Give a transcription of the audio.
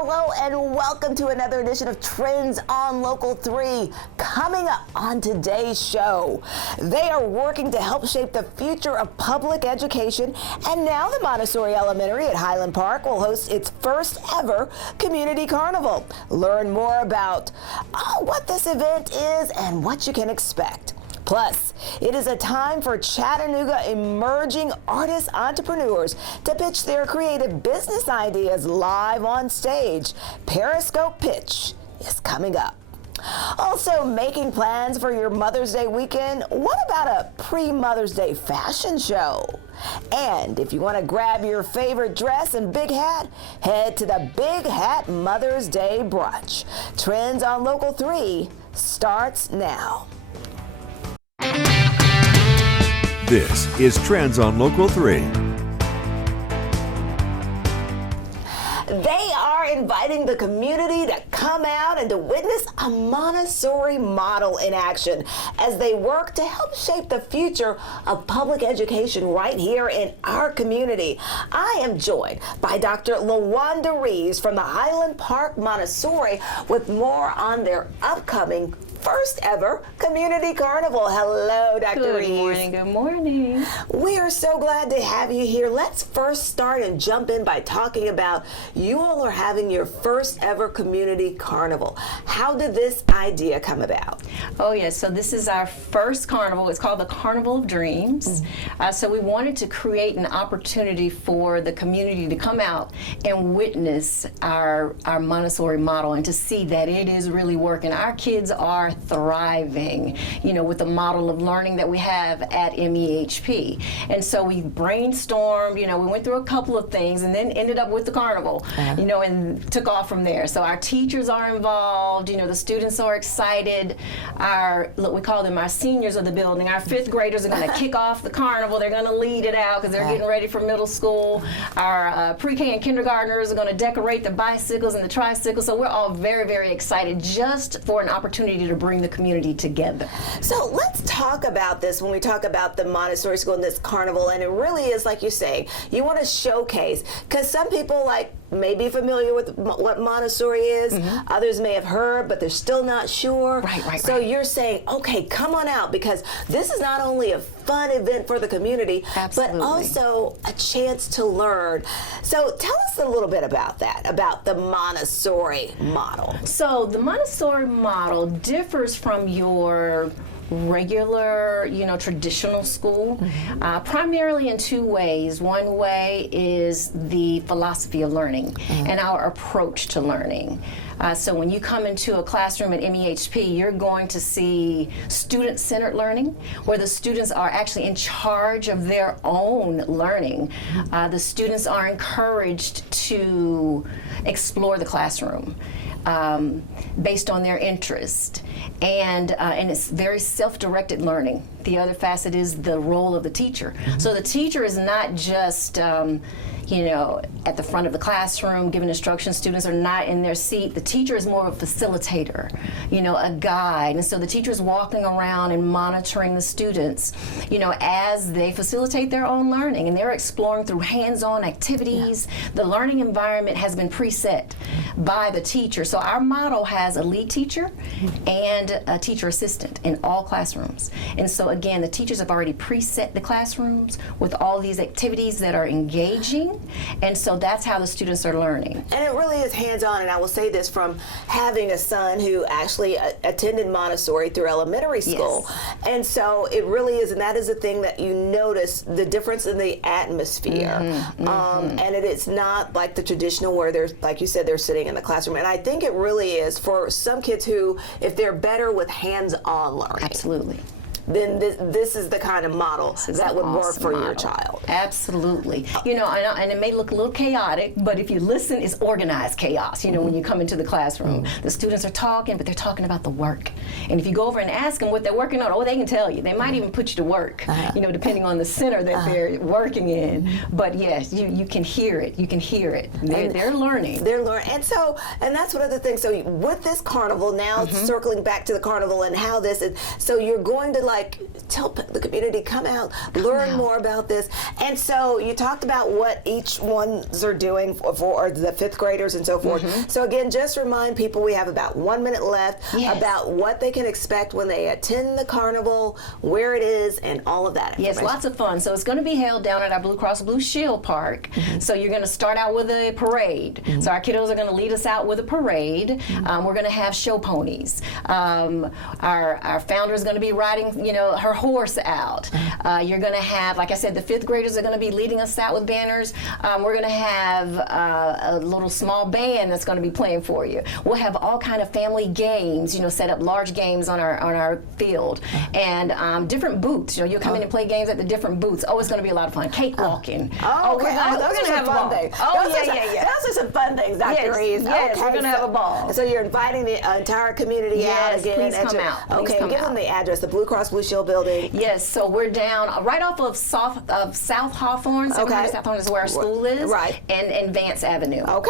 Hello and welcome to another edition of Trends on Local 3. Coming up on today's show, they are working to help shape the future of public education, and now the Montessori Elementary at Highland Park will host its first ever Community Carnival. Learn more about what this event is and what you can expect. Plus, it is a time for Chattanooga emerging artist entrepreneurs to pitch their creative business ideas live on stage. Periscope Pitch is coming up. Also, making plans for your Mother's Day weekend? What about a pre-Mother's Day fashion show? And if you want to grab your favorite dress and big hat, head to the Big Hat Mother's Day Brunch. Trends on Local 3 starts now. This is Trends on Local 3. They are inviting the community to come out and to witness a Montessori model in action as they work to help shape the future of public education right here in our community. I am joined by Dr. LaWanda Reeves from the Highland Park Montessori with more on their upcoming first ever Community Carnival. Hello, Dr. Reeves. Good morning, good morning. We are so glad to have you here. Let's first start and jump in by talking about you all are having your first ever Community Carnival. How did this idea come about? Oh yes, so this is our first carnival. It's called the Carnival of Dreams. So we wanted to create an opportunity for the community to come out and witness our Montessori model and to see that it is really working. Our kids are thriving, with the model of learning that we have at MEHP. And so we brainstormed, we went through a couple of things and then ended up with the carnival, and took off from there. So our teachers are involved, the students are excited. We call them our seniors of the building. Our fifth graders are going to kick off the carnival. They're going to lead it out because they're getting ready for middle school. Our pre-K and kindergartners are going to decorate the bicycles and the tricycles. So we're all very, very excited just for an opportunity to bring the community together. So let's talk about this when we talk about the Montessori school and this carnival, and it really is like you say, you want to showcase, because some people may be familiar with what Montessori is, others may have heard, but they're still not sure. Right. So you're saying, okay, come on out, because this is not only a fun event for the community, Absolutely. but also a chance to learn. So tell us a little bit about that, about the Montessori model. So the Montessori model differs from your regular, traditional school, primarily in two ways. One way is the philosophy of learning and our approach to learning. So when you come into a classroom at MEHP, you're going to see student-centered learning, where the students are actually in charge of their own learning. The students are encouraged to explore the classroom based on their interest, and it's very self-directed learning. The other facet is the role of the teacher. So the teacher is not just at the front of the classroom giving instructions. Students are not in their seat. The teacher is more of a facilitator, a guide. And so the teacher is walking around and monitoring the students, as they facilitate their own learning, and they're exploring through hands-on activities. The learning environment has been preset by the teacher. So our model has a lead teacher and a teacher assistant in all classrooms. And so again, the teachers have already preset the classrooms with all these activities that are engaging. And so that's how the students are learning. And it really is hands-on, and I will say this from having a son who actually attended Montessori through elementary school. Yes. And so it really is, and that is the thing that you notice, the difference in the atmosphere. And it is not like the traditional where there's, like you said, they're sitting in the classroom. And I think it really is for some kids who, if they're better with hands-on learning. Absolutely. then this is the kind of model that would work for your child. Absolutely. You know, and it may look a little chaotic, but if you listen, it's organized chaos. You know, when you come into the classroom, the students are talking, but they're talking about the work. And if you go over and ask them what they're working on, oh, they can tell you. They might even put you to work, you know, depending on the center that they're working in. But yes, you can hear it. You can hear it. They're learning. They're learning. And that's one of the things. So with this carnival, now circling back to the carnival and how this is, so you're going to like, tell the community, come out, learn more about this. And so you talked about what each ones are doing for the fifth graders and so forth. So again, just remind people we have about 1 minute left about what they can expect when they attend the carnival, where it is, and all of that information. Yes, lots of fun. So it's going to be held down at our Blue Cross Blue Shield Park. So you're going to start out with a parade. So our kiddos are going to lead us out with a parade. We're going to have show ponies. Our founder is going to be riding, you know, her horse out. You're going to have, like I said, the fifth graders are going to be leading us out with banners. We're going to have a little small band that's going to be playing for you. We'll have all kind of family games, you know, set up large games on our field, and different booths. You know, you'll come in and play games at the different booths. Oh, it's going to be a lot of fun. Cakewalking. We're going to have fun things. Oh, Those are some fun things, Dr. Reeves. Yes, we're going to have a ball. So you're inviting the entire community out again. Please come out. Okay, give them the address, the Blue Cross Blue Shield building. Yes, so we're down right off of South Hawthorne. 700 South Hawthorne is where our school is. Right. And Vance Avenue. Okay.